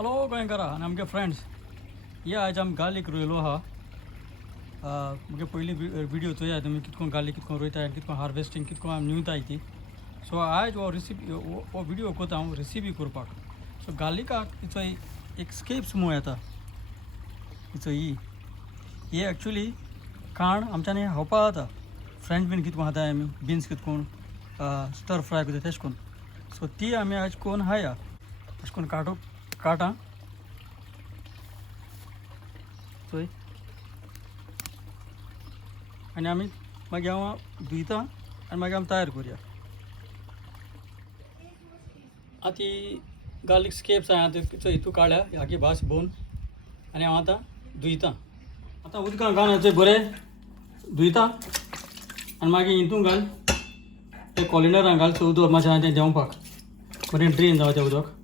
hello गोंयकारा आनी आमगे friends ये आज आम गार्लीक रोयलो आहा मुगे पयली व्हिडिओ चोया तुमी कितको गार्लीक कितको रोयताय कितको हार्वेस्टिंग कितको आम न्यूताय ती सो आज वो रेसिपी वो व्हिडिओ कोता हांव रेसिपी करपाक सो गार्लिकाक तिचो एक स्केप्स म्हणून येता तिचो ही एक्चुअली काण आमच्यानी खावपा जाता फ्रेंच बीन कितको खाताय आमी बिन्स कितकोन स्टर फ्राय करता तेश कोन्न सो ती आमी आज कोन्न हाया अशें करून काटा चोय आनी आमी मागीर हांव धुयता आनी मागीर आमी तयार करुया आतां ती गार्लीक स्केप्स हांवें आतां चोय हितू काडल्या हाची भास भोवन आनी हांव आतां धुयता आतां उदकां घालून चोय बरें धुयता आनी मागीर हितून घाल ते कॉलिनरान घाल चो उदक मातशें तें देंवपाक बरें ड्रेन जावं तें उदक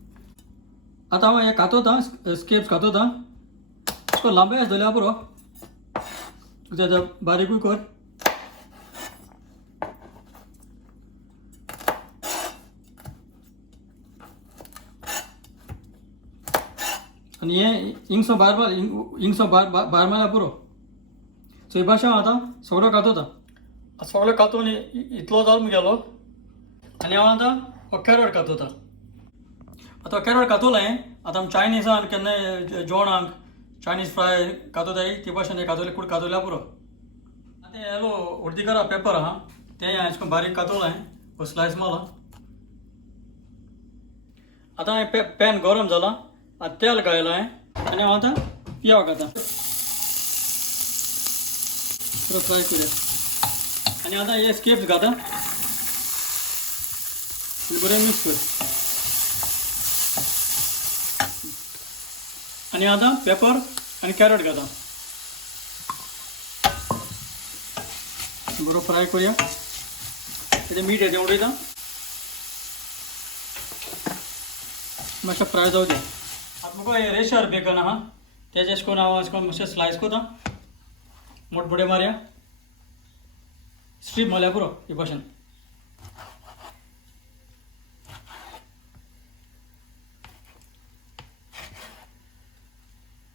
आतां हांव हें कातोता स्केप्स कातोता अशें लांबे धरल्या पुरो तें बारीकूय कर आनी हें हिंगसो भायर मारल्यार पुरो सो हे भाशेन हांव आतां सगळो कातोता सगळो कातून इतलो जालो मुगेलो आनी हांव आतां हो कॅरट कातोता आतां कॅरट कातोलें आतां आमी चायनिजान केन्नाय जेवणाक चायनीज फ्राय कातोताय ते भाशेन हें कातोलें कूड कातोल्यार पुरो आतां येलो हळदीकारा पेपर आहा तें हांवें अशें करून बारीक कातोलें हो स्लायस मारला आतां हांवें पॅन गरम जाला आतां तेल घायलां आनी हांव आतां पियाव घालता पुरो फ्राय करूया आनी आतां हे स्केप्स घालता बरें मिक्स कर आनी आतां पेपर आनी कॅरट घालता बरो फ्राय करूया तेजें मीठ हेजें उडयता मातशें फ्राय जावं दी आतां म्हाका हें रेशर बेकन आहा तेजें अशें करून हांव अशें करून मातशें स्लायस कोता मोठबुडे मारया स्ट्रीप मारल्या पुरो हे भाशेन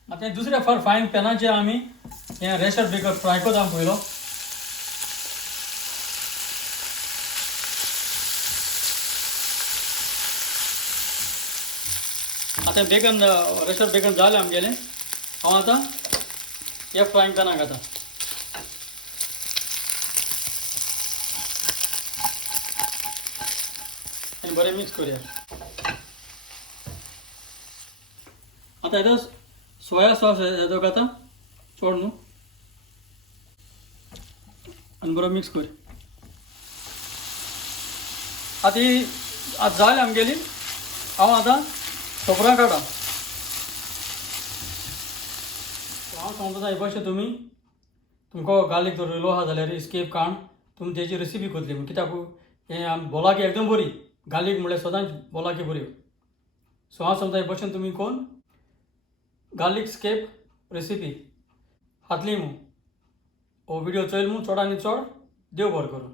आतां दुसऱ्या फ्रायंग पॅनाचेर आमी हें रेशर बेकन फ्राय कोता पयलो आतां बेकन रेशर बेकन जालें आमगेलें हांव आतां हे फ्रायंग पॅनाक घालता आनी बरें मिक्स करुया आतां हेजो सोया सॉस हेजो घालता चड न्हू आनी बरो मिक्स कर आतां ही आतां जाली आमगेली हांव आतां खोबरां काडा हांव सांगता हे भाशेन तुमकां गार्लीक जर रोयलो आहा जाल्यार स्केप काण तुमी तेजी रेसिपी करतली कित्याक हें आमी भलाकी एकदम बरी गार्लीक म्हळ्यार सदांच भलाकी बरी सो हांव सांगता हे भाशेन तुमी कोण गार्लीक स्केप रेसिपी हातली म्हूण हो व्हिडिओ चोयल म्हूण चड आनी चड देव बरें करूं